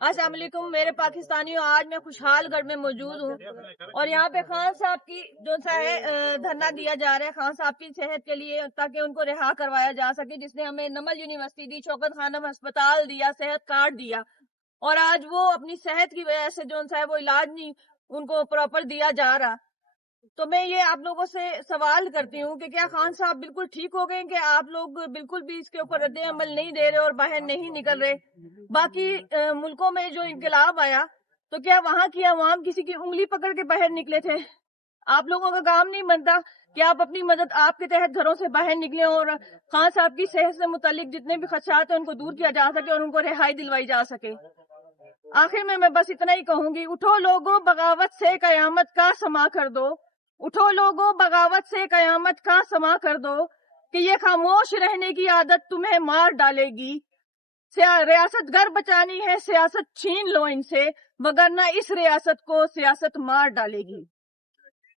السلام علیکم میرے پاکستانیوں، آج میں خوشحال گڑھ میں موجود ہوں اور یہاں پہ خان صاحب کی جو ہے دھرنا دیا جا رہا ہے خان صاحب کی صحت کے لیے، تاکہ ان کو رہا کروایا جا سکے، جس نے ہمیں نمل یونیورسٹی دی، شوکت خانم ہسپتال دیا، صحت کارڈ دیا، اور آج وہ اپنی صحت کی وجہ سے جو ہے وہ علاج نہیں ان کو پراپر دیا جا رہا۔ تو میں یہ آپ لوگوں سے سوال کرتی ہوں کہ کیا خان صاحب بالکل ٹھیک ہو گئے کہ آپ لوگ بالکل بھی اس کے اوپر رد عمل نہیں دے رہے اور باہر نہیں نکل رہے؟ باقی ملکوں میں جو انقلاب آیا تو کیا وہاں کی عوام کسی کی انگلی پکڑ کے باہر نکلے تھے؟ آپ لوگوں کا کام نہیں بنتا کہ آپ اپنی مدد آپ کے تحت گھروں سے باہر نکلیں اور خان صاحب کی صحت سے متعلق جتنے بھی خدشات ہیں ان کو دور کیا جا سکے اور ان کو رہائی دلوائی جا سکے؟ آخر میں بس اتنا ہی کہوں گی، اٹھو لوگوں بغاوت سے قیامت کا سما کر دو، اٹھو لوگوں بغاوت سے قیامت کا سما کر دو، کہ یہ خاموش رہنے کی عادت تمہیں مار ڈالے گی۔ ریاست گھر بچانی ہے، سیاست چھین لو ان سے، مگر نہ اس ریاست کو سیاست مار ڈالے گی۔